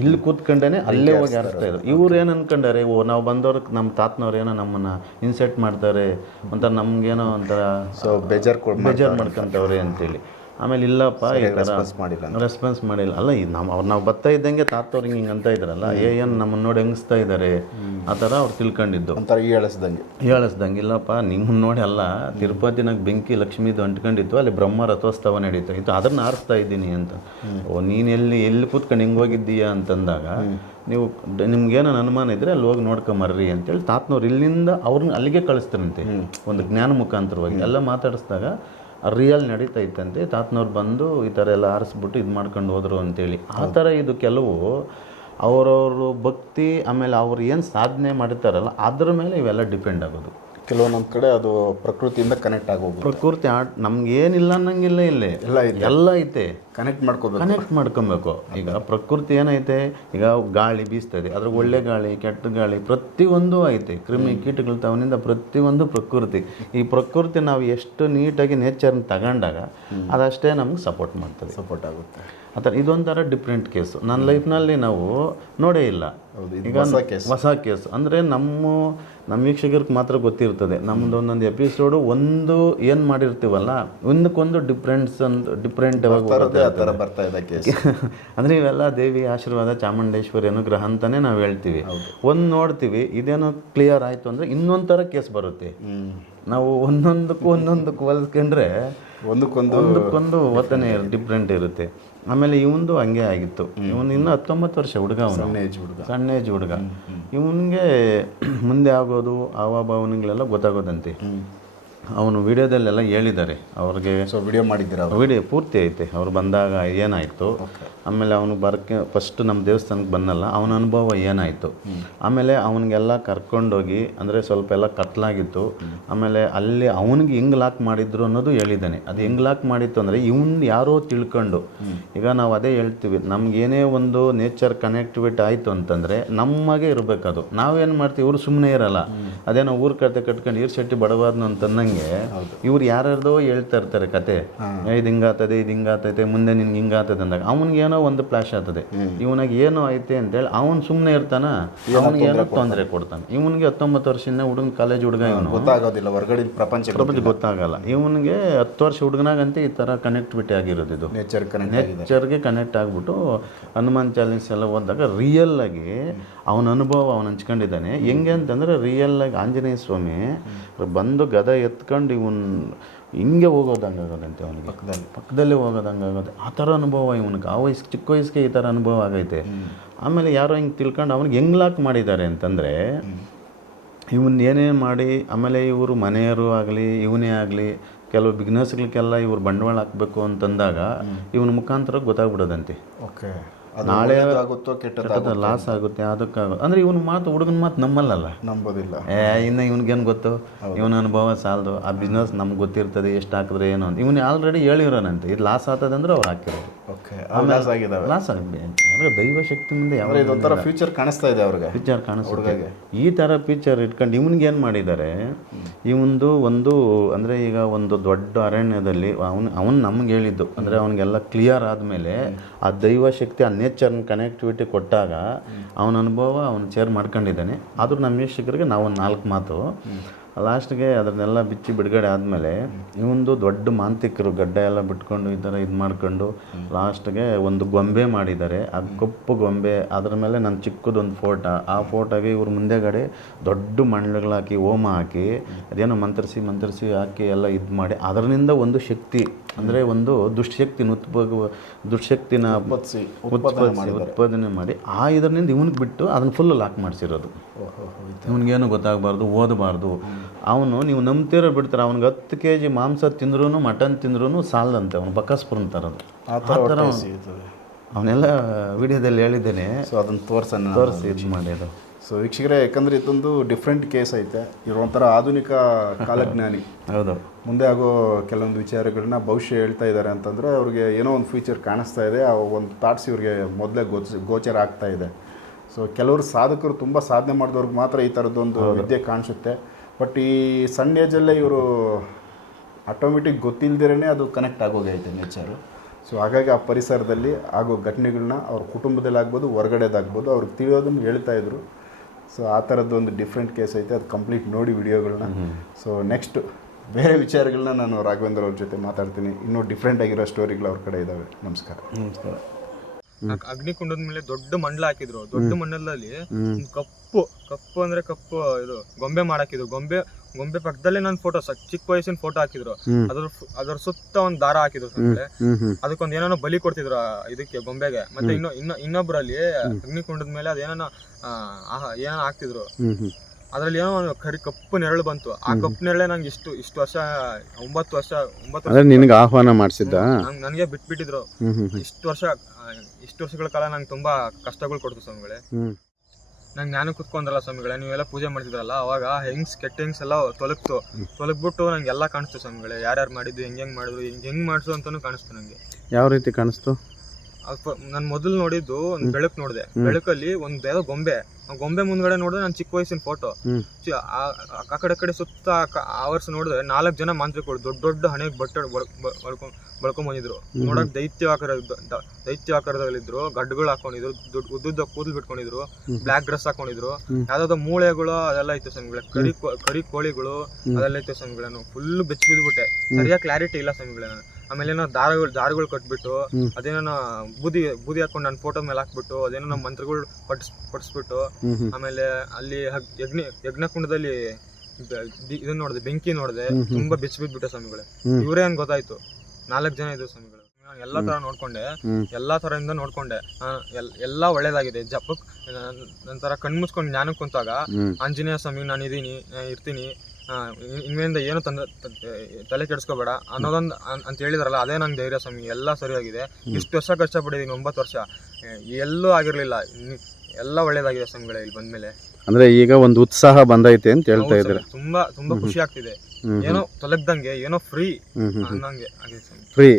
S2: ಇಲ್ಲಿ ಕೂತ್ಕೊಂಡೇನೆ ಅಲ್ಲೇ ಹೋಗಿ ಆರಿಸ್ತಾ ಇದ್ರು. ಇವ್ರು ಏನು ಅನ್ಕೊಂಡಾರೆ ಓ ನಾವು ಬಂದವ್ರಿಗೆ ನಮ್ಮ ತಾತನವ್ರು ಏನೋ ನಮ್ಮನ್ನ ಇನ್ಸೆಟ್ ಮಾಡ್ತಾರೆ ಒಂಥರ ನಮ್ಗೇನೋ ಒಂಥರ
S3: ಸೊ ಬೇಜಾರು
S2: ಬೇಜಾರು ಮಾಡ್ಕೊಂತವ್ರೆ ಅಂತೇಳಿ. ಆಮೇಲೆ ಇಲ್ಲಪ್ಪ ಈ ಥರ
S3: ರೆಸ್ಪಾನ್ಸ್ ಮಾಡಿಲ್ಲ
S2: ರೆಸ್ಪಾನ್ಸ್ ಮಾಡಿಲ್ಲ. ಅಲ್ಲ ಇದು ನಮ್ಮ ಅವ್ರು ನಾವು ಬರ್ತಾ ಇದ್ದಂಗೆ ತಾತವ್ರು ಹಿಂಗೆ ಅಂತ ಇದ್ರಲ್ಲ ಏ ಏನು ನಮ್ಮನ್ನ ನೋಡಿ ಹೆಂಗಿಸ್ತಾ ಇದ್ದಾರೆ ಆ ಥರ ಅವ್ರು ತಿಳ್ಕೊಂಡಿದ್ದು.
S3: ಒಂಥರ ಹೇಳಿಸ್ದಂಗೆ
S2: ಹೇಳಿಸ್ದಂಗೆ ಇಲ್ಲಪ್ಪ ನಿಮ್ಮನ್ನು ನೋಡಿ ಅಲ್ಲ ತಿರುಪತಿನಾಗ ಬೆಂಕಿ ಲಕ್ಷ್ಮೀದು ಅಂಟ್ಕೊಂಡಿತ್ತು ಅಲ್ಲಿ ಬ್ರಹ್ಮ ರಥೋತ್ಸವ ನಡೀತು. ಇತ್ತು ಅದನ್ನ ಆರಿಸ್ತಾ ಇದ್ದೀನಿ ಅಂತ. ಓ ನೀನು ಎಲ್ಲಿ ಎಲ್ಲಿ ಕೂತ್ಕೊಂಡು ಹಿಂಗೆ ಹೋಗಿದ್ದೀಯಾ ಅಂತಂದಾಗ ನೀವು ನಿಮ್ಗೇನೋ ಅನುಮಾನ ಇದ್ರೆ ಅಲ್ಲಿ ಹೋಗಿ ನೋಡ್ಕೊಂಬರ್ರಿ ಅಂತೇಳಿ ತಾತನವ್ರು ಇಲ್ಲಿಂದ ಅವ್ರನ್ನ ಅಲ್ಲಿಗೆ ಕಳಿಸ್ತಾರಂತೆ. ಒಂದು ಜ್ಞಾನ ಮುಖಾಂತರವಾಗಿ. ಎಲ್ಲ ಮಾತಾಡಿಸಿದಾಗ ರಿಯಲ್ ನಡೀತಾ ಇತ್ತಂತೆ. ತಾತನವ್ರು ಬಂದು ಈ ಥರ ಎಲ್ಲ ಆರಿಸ್ಬಿಟ್ಟು ಇದು ಮಾಡ್ಕೊಂಡು ಹೋದರು ಅಂತೇಳಿ. ಆ ಥರ ಇದು ಕೆಲವು ಅವರವರು ಭಕ್ತಿ ಆಮೇಲೆ ಅವ್ರು ಏನು ಸಾಧನೆ ಮಾಡಿರ್ತಾರಲ್ಲ ಅದ್ರ ಮೇಲೆ ಇವೆಲ್ಲ ಡಿಪೆಂಡ್ ಆಗೋದು.
S3: ಕೆಲವೊಂದೊಂದು ಕಡೆ ಅದು ಪ್ರಕೃತಿಯಿಂದ ಕನೆಕ್ಟ್ ಆಗೋಗುತ್ತೆ.
S2: ಪ್ರಕೃತಿ ಆಟ ನಮ್ಗೆ ಏನಿಲ್ಲ ಅನ್ನಂಗಿಲ್ಲ ಇಲ್ಲಿ.
S3: ಎಲ್ಲ
S2: ಎಲ್ಲ ಐತೆ.
S3: ಕನೆಕ್ಟ್ ಮಾಡ್ಕೋಬೇಕು.
S2: ಕನೆಕ್ಟ್ ಮಾಡ್ಕೊಬೇಕು. ಈಗ ಪ್ರಕೃತಿ ಏನೈತೆ? ಈಗ ಗಾಳಿ ಬೀಸ್ತದೆ. ಅದ್ರ ಒಳ್ಳೆ ಗಾಳಿ ಕೆಟ್ಟ ಗಾಳಿ ಪ್ರತಿಯೊಂದು ಐತೆ. ಕ್ರಿಮಿ ಕೀಟಗಳು ತವನಿಂದ ಪ್ರತಿಯೊಂದು ಪ್ರಕೃತಿ. ಈ ಪ್ರಕೃತಿ ನಾವು ಎಷ್ಟು ನೀಟಾಗಿ ನೇಚರ್ನ ತಗೊಂಡಾಗ ಅದಷ್ಟೇ ನಮ್ಗೆ ಸಪೋರ್ಟ್ ಮಾಡ್ತದೆ.
S3: ಸಪೋರ್ಟ್ ಆಗುತ್ತೆ.
S2: ಆ ಥರ ಇದೊಂಥರ ಡಿಫ್ರೆಂಟ್ ಕೇಸು ನನ್ನ ಲೈಫ್ನಲ್ಲಿ ನಾವು ನೋಡೇ ಇಲ್ಲ. ಈಗ
S3: ಹೊಸ ಕೇಸ್
S2: ಅಂದರೆ ನಮ್ಮ ನಮ್ಮ ವೀಕ್ಷಕರಿಗೆ ಮಾತ್ರ ಗೊತ್ತಿರ್ತದೆ. ನಮ್ದು ಒಂದೊಂದು ಎಪಿಸೋಡು ಒಂದು ಏನು ಮಾಡಿರ್ತೀವಲ್ಲ ಒಂದಕ್ಕೊಂದು ಡಿಫ್ರೆನ್ಸ್ ಒಂದು ಡಿಫ್ರೆಂಟ್
S3: ಬರ್ತಾ ಇದೆ
S2: ಅಂದರೆ ಇವೆಲ್ಲ ದೇವಿ ಆಶೀರ್ವಾದ ಚಾಮುಂಡೇಶ್ವರಿ ಅನುಗ್ರಹ ಅಂತಾನೆ ನಾವು ಹೇಳ್ತೀವಿ. ಒಂದು ನೋಡ್ತೀವಿ ಇದೇನೋ ಕ್ಲಿಯರ್ ಆಯಿತು ಅಂದರೆ ಇನ್ನೊಂದು ಥರ ಕೇಸ್ ಬರುತ್ತೆ ನಾವು ಒಂದೊಂದಕ್ಕೂ ಒಂದೊಂದಕ್ಕೂ ಹೊಲಿಸ್ಕೊಂಡ್ರೆ
S3: ಒಂದಕ್ಕೊಂದು
S2: ಒಂದಕ್ಕೊಂದು ಒತ್ತನೆ ಡಿಫ್ರೆಂಟ್ ಇರುತ್ತೆ. ಆಮೇಲೆ ಇವಂದು ಹಂಗೆ ಆಗಿತ್ತು. ಇವನು ಇನ್ನೂ ಹತ್ತೊಂಬತ್ತು ವರ್ಷ ಹುಡುಗ ಅವನು.
S3: ಸಣ್ಣ ಏಜ್ ಹುಡುಗ.
S2: ಸಣ್ಣ ಏಜ್ ಹುಡುಗ. ಇವನಿಗೆ ಮುಂದೆ ಆಗೋದು ಆವಾಭಾವನೆಗಳೆಲ್ಲ ಗೊತ್ತಾಗೋದಂತೆ. ಅವನು ವಿಡಿಯೋದಲ್ಲೆಲ್ಲ ಹೇಳಿದ್ದಾರೆ. ಅವ್ರಿಗೆ
S3: ಸೊ ವಿಡಿಯೋ ಮಾಡಿದ್ದೀರಾ ಅವರು?
S2: ವಿಡಿಯೋ ಪೂರ್ತಿ ಐತೆ. ಅವ್ರು ಬಂದಾಗ ಏನಾಯಿತು? ಆಮೇಲೆ ಅವನು ಬರೋಕ್ಕೆ ಫಸ್ಟ್ ನಮ್ಮ ದೇವಸ್ಥಾನಕ್ಕೆ ಬಂದಲ್ಲ ಅವನ ಅನುಭವ ಏನಾಯಿತು? ಆಮೇಲೆ ಅವನಿಗೆಲ್ಲ ಕರ್ಕೊಂಡೋಗಿ ಅಂದರೆ ಸ್ವಲ್ಪ ಎಲ್ಲ ಕತ್ಲಾಗಿತ್ತು. ಆಮೇಲೆ ಅಲ್ಲಿ ಅವನಿಗೆ ಹೆಂಗ್ ಲಾಕ್ ಮಾಡಿದ್ರು ಅನ್ನೋದು ಹೇಳಿದ್ದಾನೆ. ಅದು ಹೆಂಗ್ ಲಾಕ್ ಮಾಡಿತ್ತು ಅಂದರೆ ಇವನ್ ಯಾರೋ ತಿಳ್ಕೊಂಡು ಈಗ ನಾವು ಅದೇ ಹೇಳ್ತೀವಿ ನಮ್ಗೇನೇ ಒಂದು ನೇಚರ್ ಕನೆಕ್ಟಿವಿಟಿ ಆಯಿತು ಅಂತಂದರೆ ನಮಗೆ ಇರಬೇಕದು. ನಾವೇನು ಮಾಡ್ತೀವಿ ಇವರು ಸುಮ್ಮನೆ ಇರಲ್ಲ. ಅದೇನೋ ಊರು ಕತೆ ಕಟ್ಕೊಂಡು ಈರ್ ಶೆಟ್ಟಿ ಬಡಬಾರ್ದು ಅಂತಂದಂಗೆ ಇವ್ರು ಯಾರ್ಯಾರ್ದೋ ಹೇಳ್ತಾ ಇರ್ತಾರೆ ಕತೆ. ಇದು ಹಿಂಗಾತದೆ ಇದು ಹಿಂಗಾತೈತೆ ಮುಂದೆ ನಿನ್ಗೆ ಹಿಂಗಾತದೆ ಅಂದಾಗ ಅವನಿಗೆ ಏನೋ ಒಂದು ಫ್ಲಾಶ್ ಆಗ್ತದೆ. ಇವನಿಗೆ ಏನೋ ಐತೆ ಅಂತೇಳಿ ಅವನು ಸುಮ್ಮನೆ ಇರ್ತಾನ ಅವನಿಗೆ ಏನೋ ತೊಂದರೆ ಕೊಡ್ತಾನೆ. ಇವನಿಗೆ ಹತ್ತೊಂಬತ್ತು ವರ್ಷದಿಂದ ಹುಡುಗ ಕಾಲೇಜ್ ಹುಡುಗ ಇವನು.
S3: ಗೊತ್ತಾಗೋದಿಲ್ಲ ಹೊರಗಡೆ ಪ್ರಪಂಚ
S2: ಪ್ರಪಂಚ ಗೊತ್ತಾಗಲ್ಲ. ಇವನಿಗೆ ಹತ್ತು ವರ್ಷ ಹುಡುಗನಾಗಂತೆ ಈ ಥರ ಕನೆಕ್ಟಿವಿಟಿ ಆಗಿರೋದು ಇದು.
S3: ನೇಚರ್ ಕನೆಕ್ಟ್
S2: ನೇಚರ್ಗೆ ಕನೆಕ್ಟ್ ಆಗಿಬಿಟ್ಟು ಹನುಮಾನ್ ಚಾಲೆಂಜ್ ಎಲ್ಲ ಹೋದಾಗ ರಿಯಲ್ ಆಗಿ ಅವನ ಅನುಭವ ಅವನು ಹಂಚ್ಕೊಂಡಿದ್ದಾನೆ ಹೆಂಗೆ ಅಂತಂದ್ರೆ ರಿಯಲ್ ಆಗಿ ಆಂಜನೇಯ ಸ್ವಾಮಿ ಬಂದು ಗದ ಎತ್ಕೊಂಡು ಎತ್ಕೊಂಡು ಇವನ್ ಹಿಂಗೆ ಹೋಗೋದಂಗೆ ಆಗೋದಂತೆ ಅವನಿಗೆ. ಪಕ್ಕದಲ್ಲಿ. ಪಕ್ಕದಲ್ಲೇ ಹೋಗೋದಂಗೆ ಆಗೋದು. ಆ ಥರ ಅನುಭವ ಇವನಿಗೆ. ಆ ವಯಸ್ಸು ಚಿಕ್ಕ ವಯಸ್ಸಿಗೆ ಈ ಥರ ಅನುಭವ ಆಗೈತೆ. ಆಮೇಲೆ ಯಾರೋ ಹಿಂಗೆ ತಿಳ್ಕೊಂಡು ಅವ್ನಿಗೆ ಹೆಂಗ್ ಲಾಕ್ ಮಾಡಿದ್ದಾರೆ ಅಂತಂದರೆ ಇವನ್ ಏನೇನು ಮಾಡಿ ಆಮೇಲೆ ಇವರು ಮನೆಯವರು ಆಗಲಿ ಇವನೇ ಆಗಲಿ ಕೆಲವು ಬಿಸ್ನೆಸ್ಗಳಿಗೆಲ್ಲ ಇವ್ರು ಬಂಡವಾಳ ಹಾಕಬೇಕು ಅಂತಂದಾಗ ಇವನ ಮುಖಾಂತರ ಗೊತ್ತಾಗ್ಬಿಡೋದಂತೆ.
S3: ಓಕೆ.
S2: ನಾಳೆ
S3: ಆಗುತ್ತೋ ಕೆಟ್ಟದ
S2: ಲಾಸ್ ಆಗುತ್ತೆ ಅದಕ್ಕಾಗುತ್ತೆ ಅಂದ್ರೆ ಇವನ್ ಮಾತು ಹುಡುಗನ ಮಾತು ನಮ್ಮಲ್ಲಲ್ಲ.
S3: ನಂಬೋದಿಲ್ಲ.
S2: ಏ ಇನ್ನು ಇವನಿಗೇನು ಗೊತ್ತು? ಇವನ ಅನುಭವ ಸಾಲದು. ಆ ಬಿಸ್ನೆಸ್ ನಮ್ಗೆ ಗೊತ್ತಿರ್ತದೆ ಎಷ್ಟು ಹಾಕಿದ್ರೆ ಏನು ಅಂತ. ಇವನು ಆಲ್ರೆಡಿ ಹೇಳಿರೋನಂತೆ. ಇದು ಲಾಸ್ ಆತದಂದ್ರೆ ಅಂದ್ರೆ ಅವ್ರು ಹಾಕಿರೋದು.
S3: ಓಕೆ ಲಾಸ್ ಆಗಿದಾವೆ
S2: ಲಾಸ್ ಆಗಿದೆ ಅಂದರೆ ದೈವ ಶಕ್ತಿ ಮುಂದೆ ಯಾವ
S3: ಇದೊಂಥರ ಫ್ಯೂಚರ್ ಕಾಣಿಸ್ತಾ ಇದೆ ಅವ್ರಿಗೆ.
S2: ಫ್ಯೂಚರ್ ಕಾಣಿಸ್ತಾ ಈ ಥರ ಫ್ಯೂಚರ್ ಇಟ್ಕೊಂಡು ಇವನಿಗೆ ಏನು ಮಾಡಿದ್ದಾರೆ? ಇವಂದು ಒಂದು ಅಂದರೆ ಈಗ ಒಂದು ದೊಡ್ಡ ಅರಣ್ಯದಲ್ಲಿ ಅವನು ಅವನು ನಮ್ಗೆ ಹೇಳಿದ್ದು. ಅಂದರೆ ಅವನಿಗೆಲ್ಲ ಕ್ಲಿಯರ್ ಆದ್ಮೇಲೆ ಆ ದೈವ ಶಕ್ತಿ ಆ ನೇಚರ್ನ ಕನೆಕ್ಟಿವಿಟಿ ಕೊಟ್ಟಾಗ ಅವನ ಅನುಭವ ಅವನು ಚೇರ್ ಮಾಡ್ಕೊಂಡಿದ್ದಾನೆ. ಆದರೂ ನಮ್ಮ ವೀಕ್ಷಕರಿಗೆ ನಾವು ನಾಲ್ಕು ಮಾತು. ಲಾಸ್ಟ್ಗೆ ಅದನ್ನೆಲ್ಲ ಬಿಚ್ಚಿ ಬಿಡುಗಡೆ ಆದಮೇಲೆ ಇವೊಂದು ದೊಡ್ಡ ಮಾಂತ್ರಿಕರು ಗಡ್ಡ ಎಲ್ಲ ಬಿಟ್ಕೊಂಡು ಈ ಥರ ಇದು ಮಾಡ್ಕೊಂಡು ಲಾಸ್ಟ್ಗೆ ಒಂದು ಗೊಂಬೆ ಮಾಡಿದ್ದಾರೆ. ಆ ಕಪ್ಪು ಗೊಂಬೆ. ಅದ್ರ ಮೇಲೆ ನನ್ನ ಚಿಕ್ಕದೊಂದು ಫೋಟೋ. ಆ ಫೋಟೋಗೆ ಇವ್ರ ಮುಂದೆಗಡೆ ದೊಡ್ಡ ಮಣ್ಣುಗಳಾಕಿ ಓಮ ಹೋಮ ಹಾಕಿ ಅದೇನೋ ಮಂತ್ರಿಸಿ ಮಂತ್ರಿಸಿ ಹಾಕಿ ಎಲ್ಲ ಇದು ಮಾಡಿ. ಅದರಿಂದ ಒಂದು ಶಕ್ತಿ ಅಂದರೆ ಒಂದು ದುಷ್ಟಶಕ್ತಿ ಉತ್ಪಾದ ದುಷ್ಟಶಕ್ತಿನ ಉತ್ಪಾದನೆ ಉತ್ಪಾದನೆ ಮಾಡಿ ಆ ಇದರಿಂದ ಇವನಿಗೆ ಬಿಟ್ಟು ಅದನ್ನ ಫುಲ್ ಲಾಕ್ ಮಾಡಿಸಿರೋದು. ಇವನಿಗೇನು ಗೊತ್ತಾಗಬಾರ್ದು ಓದಬಾರ್ದು. ಅವನು ನೀವು ನಂಬ್ತಿರೋ ಬಿಡ್ತಾರೆ ಅವ್ನಿಗೆ ಹತ್ತು ಕೆ ಜಿ ಮಾಂಸ ತಿಂದ್ರೂ ಮಟನ್ ತಿಂದ್ರೂ ಸಾಲದಂತೆ ಅವನು ಬಕ್ಕಸ್ಪುರನ್ ತರೋದು
S3: ಆ ಥರ
S2: ಅವನ್ನೆಲ್ಲ ವಿಡಿಯೋದಲ್ಲಿ ಹೇಳಿದ್ದೇನೆ.
S3: ಸೊ ಅದನ್ನು ತೋರ್ಸನ್ನ
S2: ತೋರಿಸಿ ಇದು ಮಾಡಿದ್ದು
S3: ಸೊ ವೀಕ್ಷಕರೇ ಯಾಕಂದರೆ ಇದೊಂದು ಡಿಫ್ರೆಂಟ್ ಕೇಸ್ ಐತೆ. ಇವರು ಒಂಥರ ಆಧುನಿಕ ಕಾಲಜ್ಞಾನಿ.
S2: ಹೌದು.
S3: ಮುಂದೆ ಆಗೋ ಕೆಲವೊಂದು ವಿಚಾರಗಳನ್ನ ಭವಿಷ್ಯ ಹೇಳ್ತಾ ಇದ್ದಾರೆ ಅಂತಂದರೆ ಅವ್ರಿಗೆ ಏನೋ ಒಂದು ಫ್ಯೂಚರ್ ಕಾಣಿಸ್ತಾ ಇದೆ ಆ ಒಂದು ಥಾಟ್ಸ್ ಇವ್ರಿಗೆ ಮೊದಲೇ ಗೋಚ ಗೋಚರ ಆಗ್ತಾ ಇದೆ. ಸೊ ಕೆಲವರು ಸಾಧಕರು ತುಂಬ ಸಾಧನೆ ಮಾಡಿದವ್ರಿಗೆ ಮಾತ್ರ ಈ ಥರದ್ದೊಂದು ವಿದ್ಯೆ ಕಾಣಿಸುತ್ತೆ. ಬಟ್ ಈ ಸಣ್ಣ ಏಜಲ್ಲೇ ಇವರು ಆಟೋಮೆಟಿಕ್ ಗೊತ್ತಿಲ್ಲದಿರೇ ಅದು ಕನೆಕ್ಟ್ ಆಗೋಗೈತೆ ನೇಚರು ಸೊ ಹಾಗಾಗಿ ಆ ಪರಿಸರದಲ್ಲಿ ಆಗೋ ಘಟನೆಗಳನ್ನ ಅವ್ರ ಕುಟುಂಬದಲ್ಲಿ ಆಗ್ಬೋದು ಹೊರಗಡೆದಾಗ್ಬೋದು ಅವ್ರಿಗೆ ತಿಳಿಯೋದನ್ನು ಹೇಳ್ತಾ ಇದ್ರು. ಸೊ ಆ ಥರದ್ದು ಒಂದು ಡಿಫ್ರೆಂಟ್ ಕೇಸ್ ಐತೆ ಅದು ಕಂಪ್ಲೀಟ್ ನೋಡಿ ವಿಡಿಯೋಗಳನ್ನ ಸೊ ನೆಕ್ಸ್ಟ್ ಬೇರೆ ವಿಚಾರಗಳನ್ನ ನಾನು ರಾಘವೇಂದ್ರ ಅವ್ರ ಜೊತೆ ಮಾತಾಡ್ತೀನಿ. ಇನ್ನೂ ಡಿಫ್ರೆಂಟ್ ಆಗಿರೋ ಸ್ಟೋರಿಗಳು ಅವ್ರ ಕಡೆ ಇದ್ದಾವೆ ನಮಸ್ಕಾರ.
S2: ನಮಸ್ಕಾರ.
S1: ಅಗ್ನಿಕುಂಡದ ಮೇಲೆ ದೊಡ್ಡ ಮಂಡಲ ಹಾಕಿದ್ರು. ದೊಡ್ಡ ಮಂಡಲದಲ್ಲಿ ಕಪ್ಪು ಕಪ್ಪು ಅಂದ್ರೆ ಕಪ್ಪು ಇದು ಗೊಂಬೆ ಮಾಡಾಕಿದ್ರು. ಗೊಂಬೆ ಗೊಂಬೆ ಪಕ್ಕದಲ್ಲೇ ನನ್ನ ಫೋಟೋ ಚಿಕ್ಕ ವಯಸ್ಸಿನ ಫೋಟೋ ಹಾಕಿದ್ರು. ಅದ್ರ ಅದ್ರ ಸುತ್ತ ಒಂದ್ ದಾರ ಹಾಕಿದ್ರು ಅದಕ್ಕೊಂದ್ ಏನೋ ಬಲಿ ಕೊಡ್ತಿದ್ರು ಇದಕ್ಕೆ ಗೊಂಬೆಗೆ. ಮತ್ತೆ ಇನ್ನು ಇನ್ನ ಇನ್ನೊಬ್ರಲ್ಲಿ ಅಗ್ನಿಕುಂಡದ ಮೇಲೆ ಅದೇನೋ ಏನೋ ಹಾಕ್ತಿದ್ರು. ಅದ್ರಲ್ಲಿ ಏನೋ ಒಂದು ಕರಿ ಕಪ್ಪು ನೆರಳು ಬಂತು. ಆ ಕಪ್ಪು ನೆರಳೆ ನಂಗೆ ಇಷ್ಟು ಇಷ್ಟು ವರ್ಷ ಒಂಬತ್ತು ವರ್ಷ ಒಂಬತ್ತು
S3: ನಿನಗೆ ಆಹ್ವಾನ ಮಾಡಿಸಿದ್ದ?
S1: ವರ್ಷ ನನಗೆ ಬಿಟ್ಬಿಟ್ಟಿದ್ರು. ಇಷ್ಟು ವರ್ಷ ಇಷ್ಟು ವರ್ಷಗಳ ಕಾಲ ನಂಗೆ ತುಂಬಾ ಕಷ್ಟಗಳು ಕೊಡ್ತು ಸ್ವಾಮಿಗಳೇ. ನಂಗೆ ನಾನು ಕುತ್ಕೊಂಡ್ರಲ್ಲ ಸ್ವಾಮಿಗಳೇ ನೀವೆಲ್ಲ ಪೂಜೆ ಮಾಡ್ತಿದ್ರಲ್ಲ ಅವಾಗ ಹೆಂಗ್ಸ್ ಕೆಟ್ಟ ಹೆಂಗ್ಸ್ ಎಲ್ಲ ತೊಲಗ್ತು. ತೊಲಗ್ಬಿಟ್ಟು ನಂಗೆ ಎಲ್ಲ ಕಾಣಿಸ್ತು ಸ್ವಾಮಿಗಳೇ ಯಾರ್ಯಾರು ಮಾಡಿದ್ದು ಹೆಂಗ್ ಹೆಂಗ್ ಮಾಡಿದ್ರು ಹೆಂಗ್ ಹೆಂಗ್ ಮಾಡಿದ್ರು ಅಂತಾನು ಕಾಣಿಸ್ತು ನಂಗೆ.
S2: ಯಾವ ರೀತಿ ಕಾಣಿಸ್ತು?
S1: ನಾನು ಮೊದಲು ನೋಡಿದ್ದು ಒಂದು ಬೆಳಕು ನೋಡಿದೆ. ಬೆಳಕಲ್ಲಿ ಒಂದ್ ಬೇರೆ ಗೊಂಬೆ. ಆ ಗೊಂಬೆ ಮುಂದ್ಗಡೆ ನೋಡಿದ್ರೆ ನಾನು ಚಿಕ್ಕ ವಯಸ್ಸಿನ ಫೋಟೋ ಆ ಕಡೆ ಕಡೆ ಸುತ್ತ ಆವರ್ಸ್ ನೋಡಿದ್ರೆ ನಾಲ್ಕು ಜನ ಮಾಂತ್ರಿಕರು ದೊಡ್ಡ ದೊಡ್ಡ ಹಣೆಗೆ ಬಟ್ಟೆ ಬಳ್ಕೊಂಡ್ ಬಳ್ಕೊಂಡ್ ಬಂದಿದ್ರು. ನೋಡಕ್ ದೈತ್ಯ ಆಕಾರ ದೈತ್ಯ ಆಕಾರದಲ್ಲಿದ್ರು ಗಡ್ಡಗಳು ಹಾಕೊಂಡಿದ್ರು ದೊಡ್ಡ ಉದ್ದುದ್ದ ಕೂದಲು ಬಿಟ್ಕೊಂಡಿದ್ರು ಬ್ಲಾಕ್ ಡ್ರೆಸ್ ಹಾಕೊಂಡಿದ್ರು. ಯಾವ್ದಾದ್ರು ಮೂಳೆಗಳು ಅದೆಲ್ಲ ಇತ್ತು ಸ್ವಾಮಿಗಳೇ. ಕರಿ ಕರಿ ಕೋಳಿಗಳು ಅದೆಲ್ಲ ಇತ್ತು ಸ್ವಾಮಿಗಳೇ. ಫುಲ್ ಬೆಚ್ಚ ಬಿದ್ಬಿಟ್ಟೆ ಸರಿಯಾಗಿ ಕ್ಲಾರಿಟಿ ಇಲ್ಲ ಸ್ವಾಮಿಗಳೇ. ನಾನು ಆಮೇಲೆ ಏನೋ ದಾರಗಳು ದಾರಗಳು ಕಟ್ಬಿಟ್ಟು ಅದೇನೋ ಬೂದಿ ಬೂದಿ ಹಾಕೊಂಡು ನನ್ನ ಫೋಟೋ ಮೇಲೆ ಹಾಕ್ಬಿಟ್ಟು ಅದೇನೋ ನಮ್ಮ ಮಂತ್ರಗಳು ಪಟ್ಸ್ ಪಡಿಸ್ಬಿಟ್ಟು ಆಮೇಲೆ ಅಲ್ಲಿ ಯಜ್ಞ ಯಜ್ಞಕುಂಡದಲ್ಲಿ ಇದನ್ನ ನೋಡಿದೆ ಬೆಂಕಿ ನೋಡಿದೆ ತುಂಬಾ ಬೆಚ್ಚ ಬಿದ್ಬಿಟ್ಟೆ ಸ್ವಾಮಿಗಳೇ. ಇವರೇ ಅಂತ ಗೊತ್ತಾಯ್ತು. ನಾಲ್ಕು ಜನ ಇದ್ರು ಸ್ವಾಮಿಗಳು. ನಾನು ಎಲ್ಲಾ ತರ ನೋಡ್ಕೊಂಡೆ. ಎಲ್ಲಾ ತರದಿಂದ ನೋಡ್ಕೊಂಡೆ. ಎಲ್ಲಾ ಒಳ್ಳೇದಾಗಿದೆ. ಜಪಕ್ ನಂತರ ಕಣ್ ಮುಚ್ಕೊಂಡು ಜ್ಞಾನಕ್ಕೆ ಕುಂತಾಗ ಆಂಜನೇಯ ಸ್ವಾಮಿ ನಾನು ಇದೀನಿ ಇರ್ತೀನಿ. ಇನ್ಮೇಲಿಂದ ಏನು ತಂದ ತಲೆ ಕೆಡಿಸ್ಕೋಬೇಡ ಅನ್ನೋದೊಂದು ಅಂತ ಹೇಳಿದ್ರಲ್ಲ ಅದೇ ನಂಗೆ ಧೈರ್ಯ ಸ್ವಾಮಿ ಎಲ್ಲ ಸರಿಯಾಗಿದೆ. ಇಷ್ಟು ವರ್ಷ ಕಷ್ಟಪಟ್ಟಿದ್ದೀನಿ ಒಂಬತ್ತು ವರ್ಷ. ಎಲ್ಲೂ ಆಗಿರಲಿಲ್ಲ. ಎಲ್ಲ ಒಳ್ಳೇದಾಗಿದೆ ಸ್ವಾಮಿಗಳೇ ಇಲ್ಲಿ ಬಂದ್ಮೇಲೆ.
S3: ಅಂದ್ರೆ ಈಗ ಒಂದು ಉತ್ಸಾಹ ಬಂದೈತೆ ಅಂತ ಹೇಳ್ತಾ ಇದ್ದಾರೆ?
S1: ತುಂಬಾ ತುಂಬಾ ಖುಷಿ ಆಗ್ತಿದೆ. ಏನೋ ತೊಲಗ್ದಂಗೆ ಏನೋ ಫ್ರೀ ಅನ್ನಂಗೆ
S3: ಫ್ರೀ.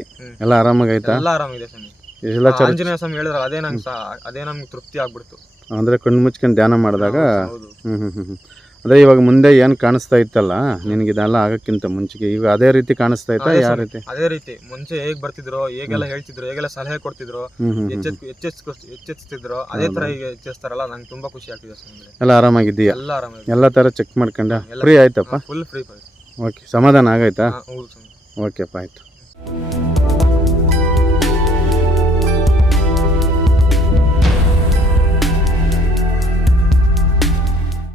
S3: ಎಲ್ಲ ಆರಾಮಾಗೈತಾ?
S1: ಎಲ್ಲ ಆರಾಮಿದೆ ಸ್ವಾಮಿ.
S3: ಎಲ್ಲ
S1: ಆಂಜನೇಯ ಸ್ವಾಮಿ ಹೇಳಿದ್ರಲ್ಲ ಅದೇ ನಂಗೆ ಅದೇ ನಮ್ಗೆ ತೃಪ್ತಿ ಆಗ್ಬಿಡ್ತು.
S3: ಅಂದ್ರೆ ಕಣ್ಣು ಮುಚ್ಕೊಂಡು ಧ್ಯಾನ ಮಾಡಿದಾಗ
S1: ಹೌದು
S3: ಹ್ಮ್ ಹ್ಮ್ ಹ್ಮ್. ಅಂದ್ರೆ ಇವಾಗ ಮುಂದೆ ಏನು ಕಾಣಿಸ್ತಾ ಇತ್ತಲ್ಲ ನಿನಗೆ ಇದೆಲ್ಲ ಆಗಕ್ಕಿಂತ ಮುಂಚೆಗೆ ಈಗ ಅದೇ ರೀತಿ ಕಾಣಿಸ್ತಾ ಇತ್ತಾ?
S1: ಅದೇ
S3: ಯಾವ ರೀತಿ?
S1: ಅದೇ ರೀತಿ. ಮುಂಚೆ ಹೇಗ್ ಬರ್ತಿದ್ರು ಹೇಗೆಲ್ಲ ಹೇಳ್ತಿದ್ರು ಹೇಗೆಲ್ಲ ಸಲಹೆ ಕೊಡ್ತಿದ್ರು. ಎಚ್ಚೆತ್ ಅದೇ ತರ ಈಗ ಹೆಚ್ಚಿಸ್ತಾರಲ್ಲ ನಂಗೆ ತುಂಬಾ ಖುಷಿ ಆಗ್ತಿದೆ
S3: ಎಲ್ಲ ಆರಾಮಾಗಿದ್ದೀಯಾ?
S1: ಎಲ್ಲ ಆರಾಮಾಗಿ
S3: ಎಲ್ಲ ತರ ಚೆಕ್ ಮಾಡ್ಕೊಂಡ? ಫ್ರೀ ಆಯ್ತಪ್ಪ?
S1: ಫುಲ್ ಫ್ರೀ
S3: ಓಕೆ ಸಮಾಧಾನ ಆಗೈತಾ
S1: ಹೌದು ಸ್ವಾಮಿ
S3: ಓಕೆಪ್ಪ ಆಯ್ತು.